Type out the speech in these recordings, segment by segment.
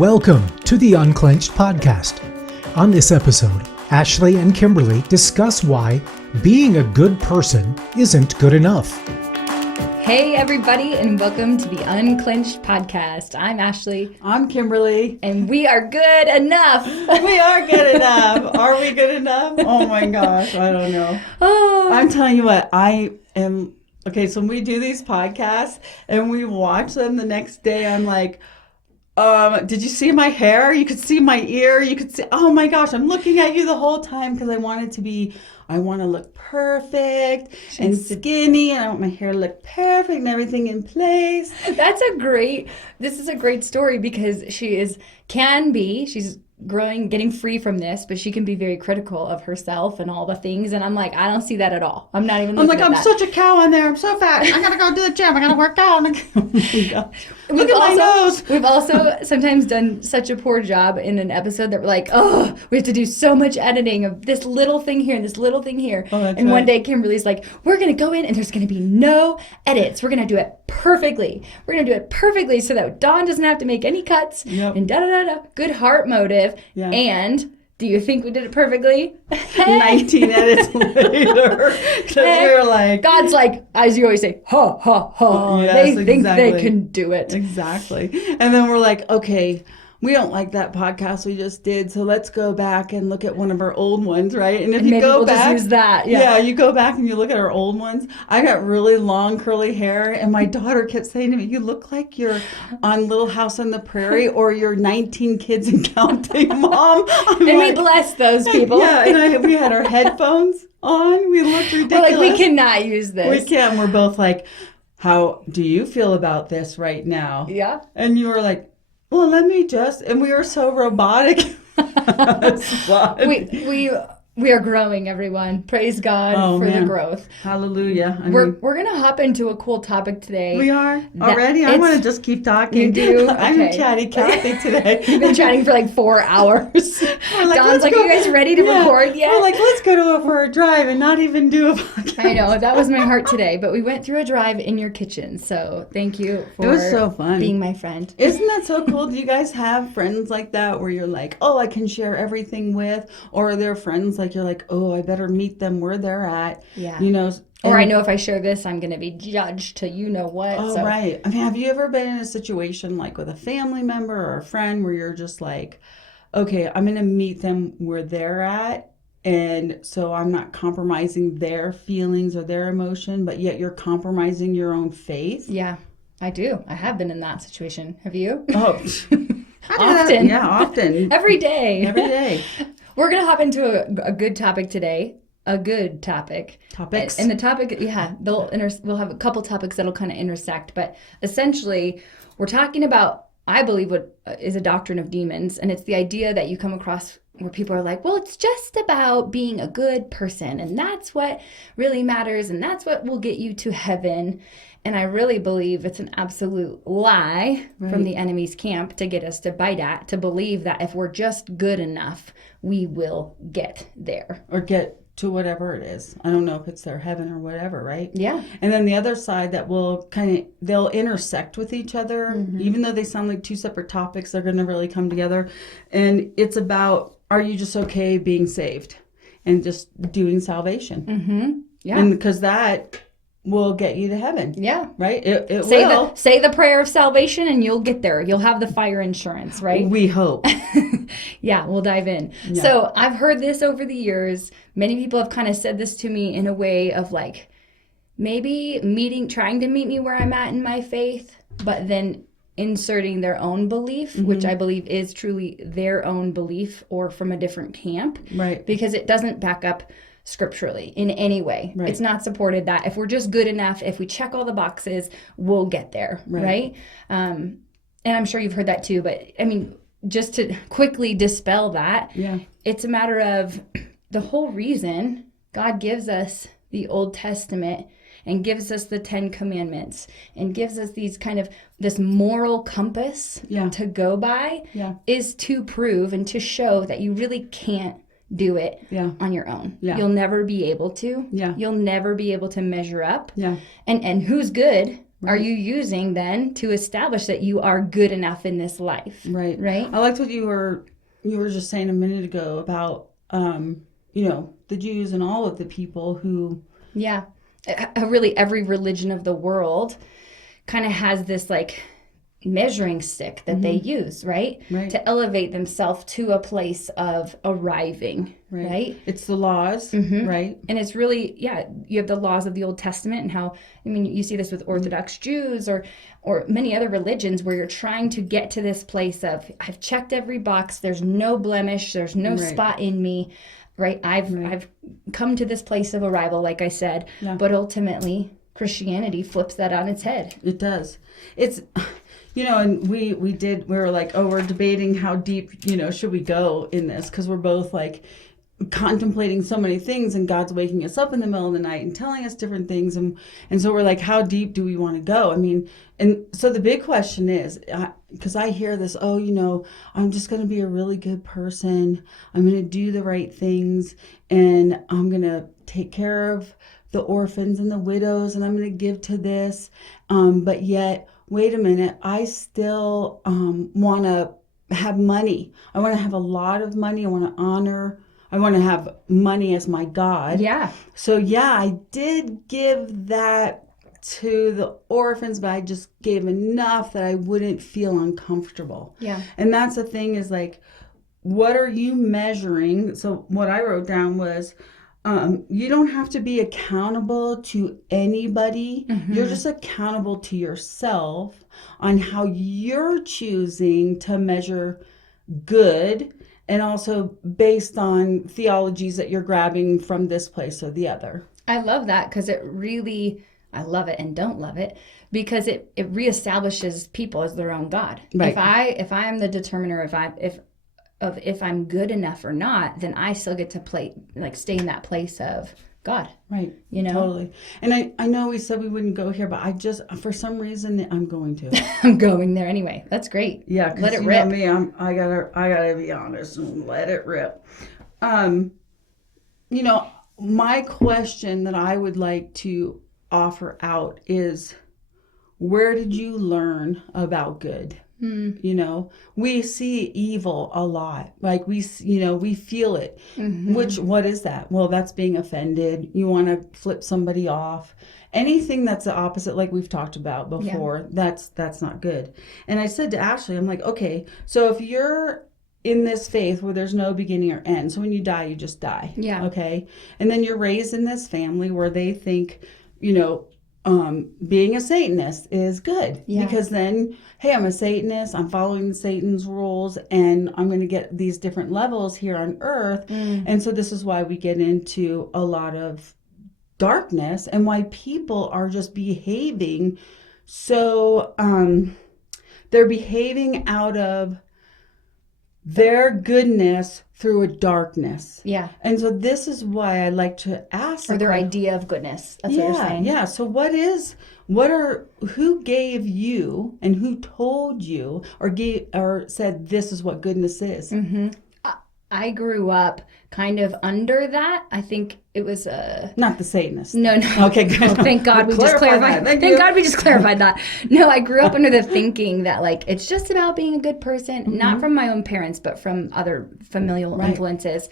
Welcome to the Unclenched podcast. On this episode, Ashley and Kimberley discuss why being a good person isn't good enough. Hey everybody, and welcome to the Unclenched podcast. I'm Ashley. I'm Kimberly. And we are good enough. We are good enough. Are we good enough? Oh my gosh, I don't know. Oh, I'm telling you what, I am, okay, so when we do these podcasts and we watch them the next day, I'm like, did you see my hair? You could see my ear. You could see, oh my gosh, I'm looking at you the whole time because I want to look perfect and skinny, and I want my hair to look perfect and everything in place. This is a great story because she's getting free from this, but she can be very critical of herself and all the things. And I'm like, I don't see that at all. I'm not even looking at that. I'm such a cow on there. I'm so fat. I gotta go to the gym. I gotta work out. Look at my nose. We've also sometimes done such a poor job in an episode that we're like, oh, we have to do so much editing of this little thing here and this little thing here. Oh, that's and right. One day Kimberly's like, we're going to go in and there's going to be no edits. We're going to do it perfectly. We're going to do it perfectly so that Dawn doesn't have to make any cuts. Yep. And da-da-da-da. Good heart motive. Yeah. And do you think we did it perfectly? 19 edits later. Because we were like... God's like, as you always say, ha, ha, ha. Yes, they think exactly. they can do it. Exactly. And then we're like, okay, we don't like that podcast we just did, so let's go back and look at one of our old ones, right? And if you maybe go we'll back... just use that. Yeah, you go back and you look at our old ones. I got really long curly hair, and my daughter kept saying to me, you look like you're on Little House on the Prairie or you're 19 kids and counting, Mom. We bless those people. Yeah, and we had our headphones on. We looked ridiculous. We're like, we cannot use this. We can't. We're both like, how do you feel about this right now? Yeah. And you were like, well, let me just, and we were so robotic. We are growing, everyone. Praise God for the growth. Hallelujah. We're going to hop into a cool topic today. We are? Already? I want to just keep talking. You do? I'm Okay. chatty Cathy today. We've been chatting for like 4 hours. Like, Dawn's like, are you guys ready to record yet? We're like, let's go for a drive and not even do a podcast. I know, that was my heart today. But we went through a drive in your kitchen. So thank you for It was so fun. being my friend. Isn't that so cool? Do you guys have friends like that where you're like, oh, I can share everything with? Or are there friends like you're like, oh, I better meet them where they're at? Yeah. You know. Or I know if I share this, I'm going to be judged to you know what. Oh, so. Right. I mean, have you ever been in a situation like with a family member or a friend where you're just like, okay, I'm going to meet them where they're at, and so I'm not compromising their feelings or their emotion, but yet you're compromising your own faith? Yeah, I do. I have been in that situation. Have you? Oh, Often. Yeah, often. Every day. Every day. We're going to hop into a good topic today. A good topic. Topics. And the topic, yeah, we'll have a couple topics that'll kind of intersect. But essentially, we're talking about, I believe, what is a doctrine of demons. And it's the idea that you come across where people are like, well, it's just about being a good person. And that's what really matters. And that's what will get you to heaven. And I really believe it's an absolute lie from the enemy's camp to get us to bite at, to believe that if we're just good enough, we will get there. Or get to whatever it is. I don't know if it's their heaven or whatever, right? Yeah. And then the other side that will they'll intersect with each other. Even though they sound like two separate topics, they're going to really come together. And it's about, are you just okay being saved and just doing salvation? Mm-hmm. Yeah. And because that will get you to heaven. Yeah. Right? It will. Say the prayer of salvation and you'll get there. You'll have the fire insurance, right? We hope. Yeah, we'll dive in. Yeah. So I've heard this over the years. Many people have kind of said this to me in a way of like, maybe trying to meet me where I'm at in my faith, but then inserting their own belief, which I believe is truly their own belief or from a different camp. Right. Because it doesn't back up scripturally in any way. Right. It's not supported that if we're just good enough, if we check all the boxes, we'll get there. Right. And I'm sure you've heard that too, but I mean, just to quickly dispel that, it's a matter of the whole reason God gives us the Old Testament and gives us the 10 Commandments and gives us these this moral compass to go by is to prove and to show that you really can't do it on your own. You'll never be able to. You'll never be able to measure up. And who's good are you using then to establish that you are good enough in this life? Right. Right. I liked what you were just saying a minute ago about, the Jews and all of the people who. Yeah. Really, every religion of the world kind of has this like measuring stick that they use, right? To elevate themselves to a place of arriving, right? It's the laws, right? And it's really, you have the laws of the Old Testament and how, you see this with Orthodox Jews or many other religions where you're trying to get to this place of, I've checked every box, there's no blemish, there's no spot in me, right? I've come to this place of arrival, like I said, but ultimately Christianity flips that on its head. It does. It's, and we were like, we're debating how deep, should we go in this? Because we're both like contemplating so many things, and God's waking us up in the middle of the night and telling us different things. And so we're like, how deep do we want to go? And so the big question is, because I hear this, I'm just going to be a really good person. I'm going to do the right things, and I'm going to take care of the orphans and the widows, and I'm going to give to this. But yet, wait a minute, I still want to have money. I want to have a lot of money. I want to have money as my God. Yeah. So I did give that to the orphans, but I just gave enough that I wouldn't feel uncomfortable. Yeah. And that's the thing is like, what are you measuring? So what I wrote down was, you don't have to be accountable to anybody. You're just accountable to yourself on how you're choosing to measure good, and also based on theologies that you're grabbing from this place or the other. I love that because I love it and don't love it because it reestablishes people as their own God. Right. If I am the determiner if I'm good enough or not, then I still get to stay in that place of God. Right. Totally. And I know we said we wouldn't go here, but I just, for some reason, I'm going to. I'm going there anyway. That's great. Yeah. Let it rip. Me, I gotta be honest and let it rip. My question that I would like to offer out is, where did you learn about good? We see evil a lot. Like we feel it. What is that? Well, that's being offended. You want to flip somebody off. Anything that's the opposite, like we've talked about before, that's not good. And I said to Ashley, I'm like, okay, so if you're in this faith where there's no beginning or end, so when you die, you just die. Yeah. Okay. And then you're raised in this family where they think, being a Satanist is good because then, hey, I'm a Satanist, I'm following Satan's rules, and I'm going to get these different levels here on earth. And so this is why we get into a lot of darkness and why people are just behaving. So they're behaving out of their goodness through a darkness. Yeah. And so this is why I like to ask. Or their idea of goodness. That's what you're saying. Yeah. So who gave you and who told you or said this is what goodness is? I grew up kind of under that. I think it was not the Satanist. No. Okay, good. Oh, thank God we just clarified. Thank God we just clarified that. No, I grew up under the thinking that it's just about being a good person, not from my own parents, but from other familial influences.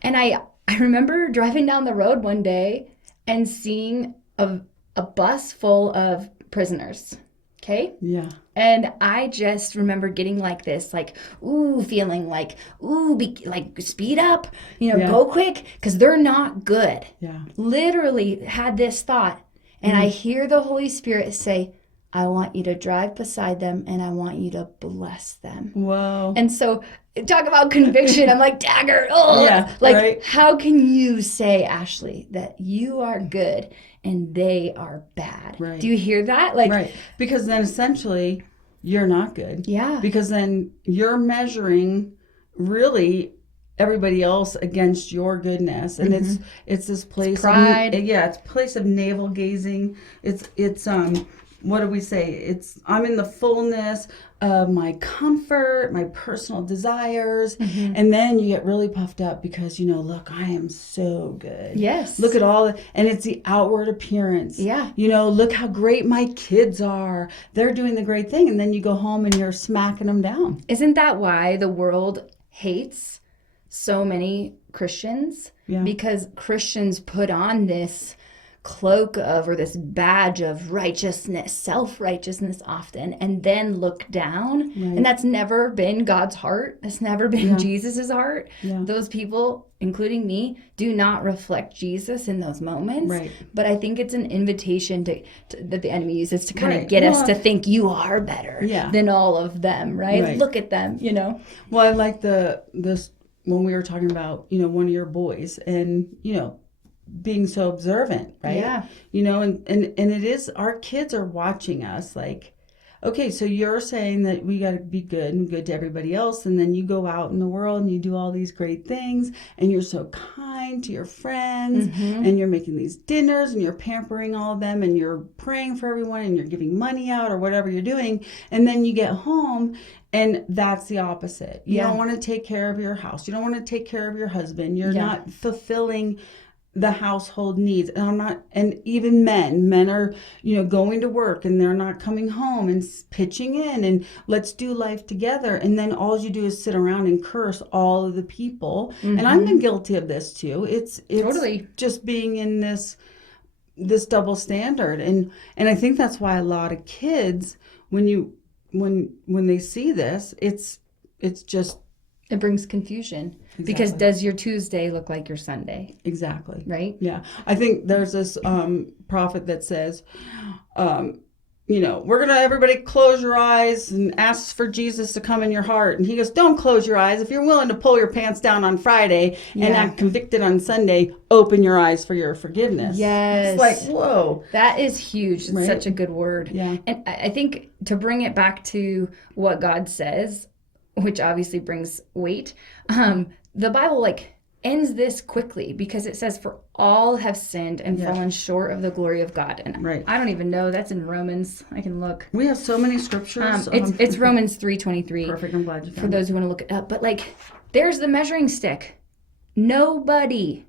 And I remember driving down the road one day and seeing a bus full of prisoners. Okay? Yeah. And I just remember getting feeling speed up, go quick, because they're not good. Yeah. Literally had this thought. And I hear the Holy Spirit say, I want you to drive beside them and I want you to bless them. Whoa. And so talk about conviction. I'm like, dagger. Oh, yeah. How can you say, Ashley, that you are good and they are bad? Right. Do you hear that? Right. Because then essentially you're not good. Yeah. Because then you're measuring really everybody else against your goodness. And it's this place pride. it's a place of navel gazing. It's what do we say? I'm in the fullness of my comfort, my personal desires. And then you get really puffed up because, look, I am so good. Yes. Look at and it's the outward appearance. Yeah. Look how great my kids are. They're doing the great thing. And then you go home and you're smacking them down. Isn't that why the world hates so many Christians? Yeah. Because Christians put on this cloak of, or this badge of righteousness, self-righteousness often, and then look down. Right. And that's never been God's heart. That's never been Jesus's heart. Yeah. Those people, including me, do not reflect Jesus in those moments. Right. But I think it's an invitation that the enemy uses to kind of get us to think you are better than all of them, right? Look at them, Well, I like this when we were talking about, one of your boys and, being so observant, right? Yeah. And it is, our kids are watching us like, okay, so you're saying that we got to be good and good to everybody else. And then you go out in the world and you do all these great things and you're so kind to your friends and you're making these dinners and you're pampering all of them and you're praying for everyone and you're giving money out or whatever you're doing. And then you get home and that's the opposite. You don't want to take care of your house. You don't want to take care of your husband. You're not fulfilling the household needs. And even men are, going to work and they're not coming home and pitching in and let's do life together. And then all you do is sit around and curse all of the people. And I've been guilty of this too. It's totally just being in this double standard. And I think that's why a lot of kids, when they see this, it's just, it brings confusion. Exactly. Because does your Tuesday look like your Sunday? Exactly. Right? Yeah. I think there's this prophet that says, we're going to everybody close your eyes and ask for Jesus to come in your heart. And he goes, don't close your eyes. If you're willing to pull your pants down on Friday and act convicted on Sunday, open your eyes for your forgiveness. Yes. It's like, whoa. That is huge. It's such a good word. Yeah. And I think to bring it back to what God says, which obviously brings weight, the Bible ends this quickly because it says, for all have sinned and fallen short of the glory of God. And I don't even know. That's in Romans. I can look. We have so many scriptures. It's Romans 3:23. Perfect. I'm glad you found for those who want to look it up. But there's the measuring stick. Nobody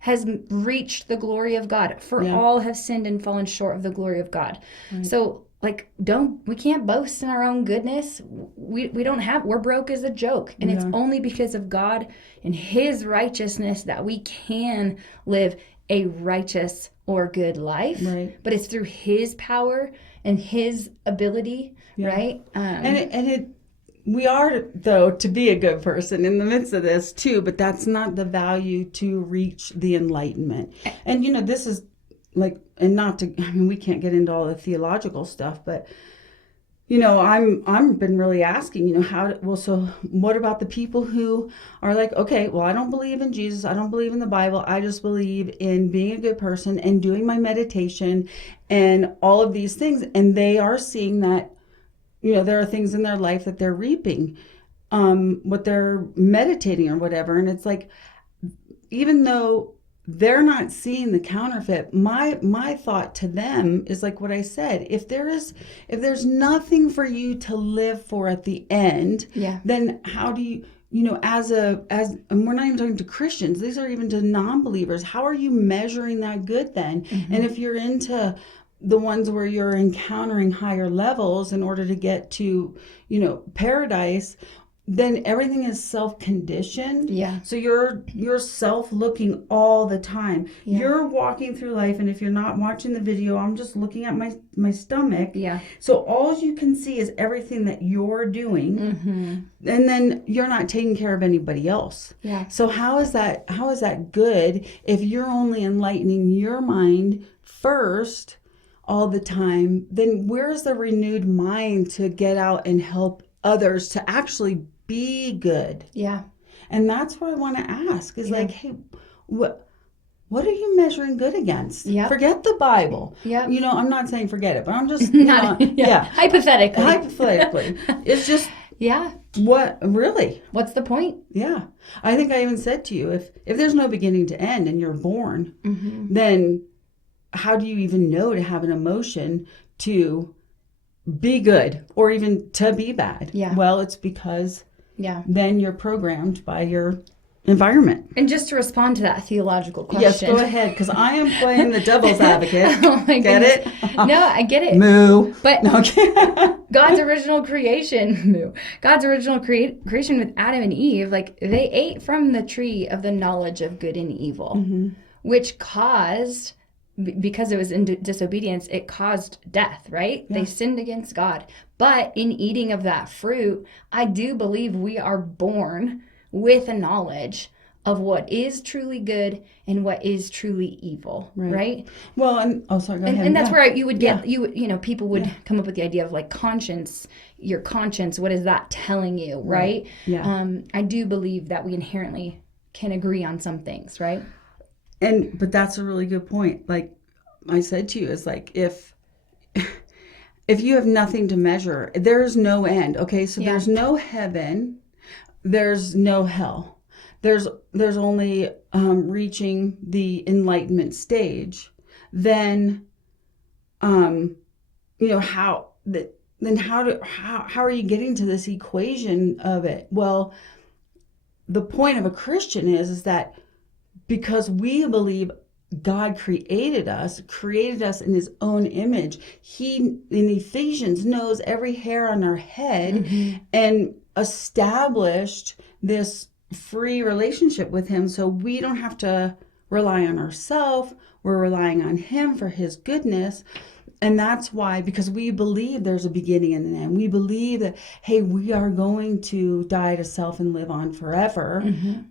has reached the glory of God. For all have sinned and fallen short of the glory of God. Right. So we can't boast in our own goodness. We're broke as a joke. And it's only because of God and his righteousness that we can live a righteous or good life. Right. But it's through his power and his ability, right? We are, though, to be a good person in the midst of this too, but that's not the value to reach the enlightenment. And this is and not to, we can't get into all the theological stuff, but, I'm been really asking, so what about the people who are like, okay, well, I don't believe in Jesus. I don't believe in the Bible. I just believe in being a good person and doing my meditation and all of these things. And they are seeing that, there are things in their life that they're reaping, what they're meditating or whatever. And it's like, even though they're not seeing the counterfeit, my thought to them is like what I said. If there's nothing for you to live for at the end, then how do you, and we're not even talking to Christians, these are even to non-believers, how are you measuring that good then? And if you're into the ones where you're encountering higher levels in order to get to, paradise, then everything is self-conditioned. Yeah. So you're self-looking all the time. Yeah. You're walking through life, and if you're not watching the video, I'm just looking at my stomach. Yeah. So all you can see is everything that you're doing, and then you're not taking care of anybody else. Yeah. So how is that good if you're only enlightening your mind first all the time? Then where's the renewed mind to get out and help others to actually be good? Yeah. And that's what I want to ask is hey, what are you measuring good against? Yeah. Forget the Bible. Yeah. I'm not saying forget it, but I'm just hypothetically. It's just what really? What's the point? Yeah. I think I even said to you, if there's no beginning to end and you're born, then how do you even know to have an emotion to be good or even to be bad. Yeah. Well, it's because Yeah. then you're programmed by your environment. And just to respond to that theological question. Yes, go ahead, because I am playing the devil's advocate. Oh my Get goodness. it? No, I get it. Moo. But Okay. God's original creation, God's original creation with Adam and Eve, like they ate from the tree of the knowledge of good and evil, which caused, because it was in disobedience, it caused death, right? Yeah. They sinned against God. But in eating of that fruit, I do believe we are born with a knowledge of what is truly good and what is truly evil, right? Well, and sorry, go ahead. And that's where you would get, people would come up with the idea of like conscience, your conscience, what is that telling you, right? Yeah. I do believe that we inherently can agree on some things, right? But that's a really good point. Like I said to you, is like if you have nothing to measure, there's no end. Okay, so there's no heaven, there's no hell. There's only reaching the enlightenment stage. Then, how are you getting to this equation of it? Well, the point of a Christian is that because we believe God created us in his own image, he in Ephesians knows every hair on our head and established this free relationship with him, so we don't have to rely on ourselves. We're relying on him for his goodness. And that's why, because we believe there's a beginning and an end. We believe that, hey, we are going to die to self and live on forever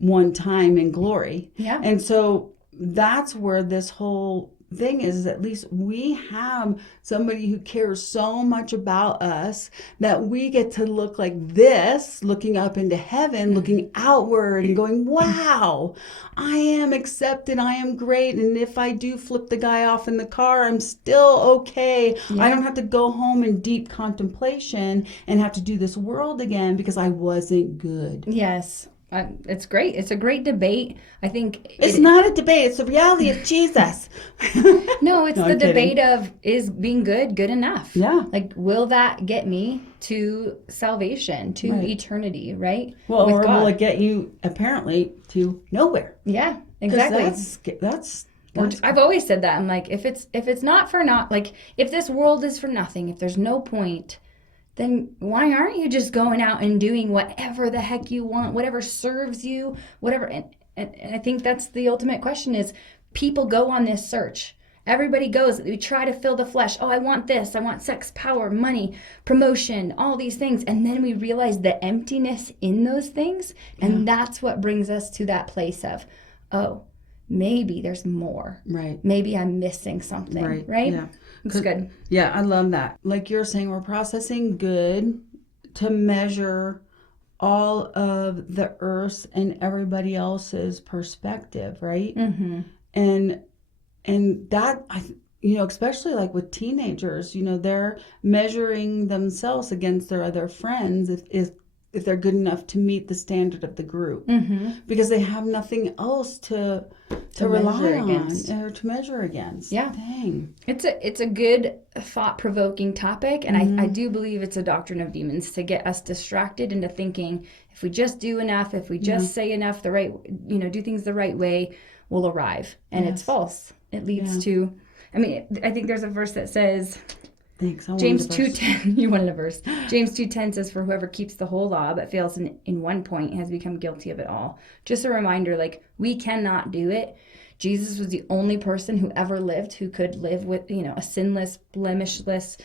one time in glory. Yeah. And so that's where this whole thing is at least we have somebody who cares so much about us that we get to look like this, looking up into heaven, looking outward and going, wow, I am accepted, I am great, and if I do flip the guy off in the car, I'm still okay. I don't have to go home in deep contemplation and have to do this world again because I wasn't good. Yes. It's great. It's a great debate. I think it's not a debate. It's the reality of Jesus. No, it's the I'm debate kidding. of, is being good enough? Yeah. Like, will that get me to salvation, to eternity, right? Well, With or God. will it get you apparently to nowhere? Yeah, exactly. That's I've always said that. I'm like, if it's not for like, if this world is for nothing, if there's no point, then why aren't you just going out and doing whatever the heck you want, whatever serves you, whatever? And I think that's the ultimate question is, people go on this search. Everybody goes, we try to fill the flesh. Oh, I want this. I want sex, power, money, promotion, all these things. And then we realize the emptiness in those things. And that's what brings us to that place of, oh, maybe there's more. Right. Maybe I'm missing something. Right? Yeah. It's good. Yeah, I love that. Like you're saying, we're processing good to measure all of the earth's and everybody else's perspective, right? Mm-hmm. And that, especially like with teenagers, they're measuring themselves against their other friends if they're good enough to meet the standard of the group, because they have nothing else to rely on or to measure against. Yeah. Dang. It's a good thought-provoking topic, and I do believe it's a doctrine of demons to get us distracted into thinking if we just do enough, if we just say enough the right, do things the right way, we'll arrive. And it's false. It leads to, I think there's a verse that says, Thanks. James 2:10, you wanted a verse. James 2:10 says, for whoever keeps the whole law but fails in one point has become guilty of it all. Just a reminder, like, we cannot do it. Jesus was the only person who ever lived who could live with, a sinless, blemishless,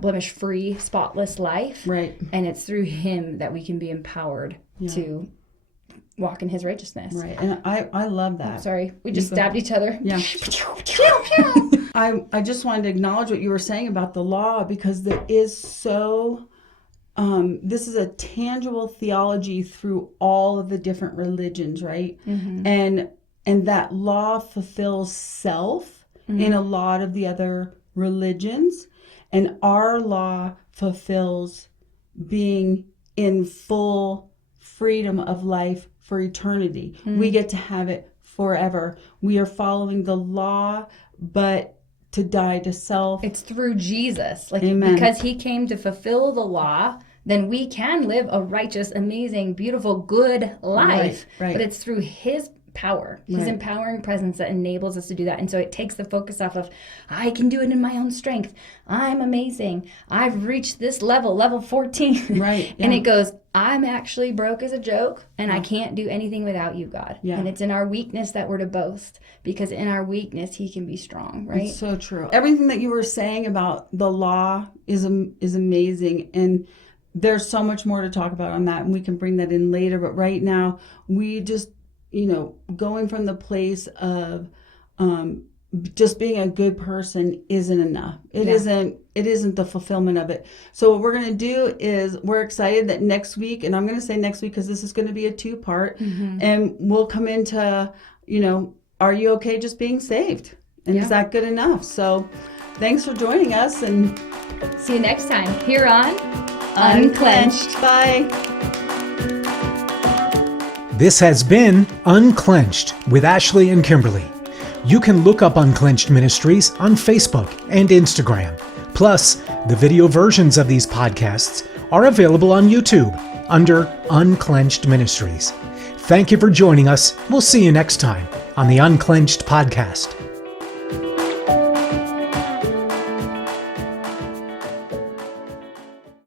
blemish-free, spotless life. Right. And it's through him that we can be empowered to walk in his righteousness. Right. And I love that. Sorry, we just stabbed each other. Yeah. I just wanted to acknowledge what you were saying about the law, because there is so, this is a tangible theology through all of the different religions, right? And that law fulfills self in a lot of the other religions. And our law fulfills being in full freedom of life for eternity. We get to have it forever. We are following the law, but to die to self. It's through Jesus. Like, Amen. because he came to fulfill the law, then we can live a righteous, amazing, beautiful, good life. Right. But it's through his power, his Right. empowering presence that enables us to do that. And so it takes the focus off of, I can do it in my own strength. I'm amazing. I've reached this level 14. Right. And yeah. it goes, I'm actually broke as a joke, and I can't do anything without you, God. Yeah. And it's in our weakness that we're to boast, because in our weakness, he can be strong, right? It's so true. Everything that you were saying about the law is amazing, and there's so much more to talk about on that, and we can bring that in later. But right now, we just, going from the place of just being a good person isn't enough. It isn't the fulfillment of it. So what we're going to do is, we're excited that next week, and I'm going to say next week because this is going to be a 2-part, and we'll come into, are you okay just being saved? And is that good enough? So thanks for joining us, and see you next time here on Unclenched. Bye. This has been Unclenched with Ashley and Kimberly. You can look up Unclenched Ministries on Facebook and Instagram. Plus, the video versions of these podcasts are available on YouTube under Unclenched Ministries. Thank you for joining us. We'll see you next time on the Unclenched Podcast.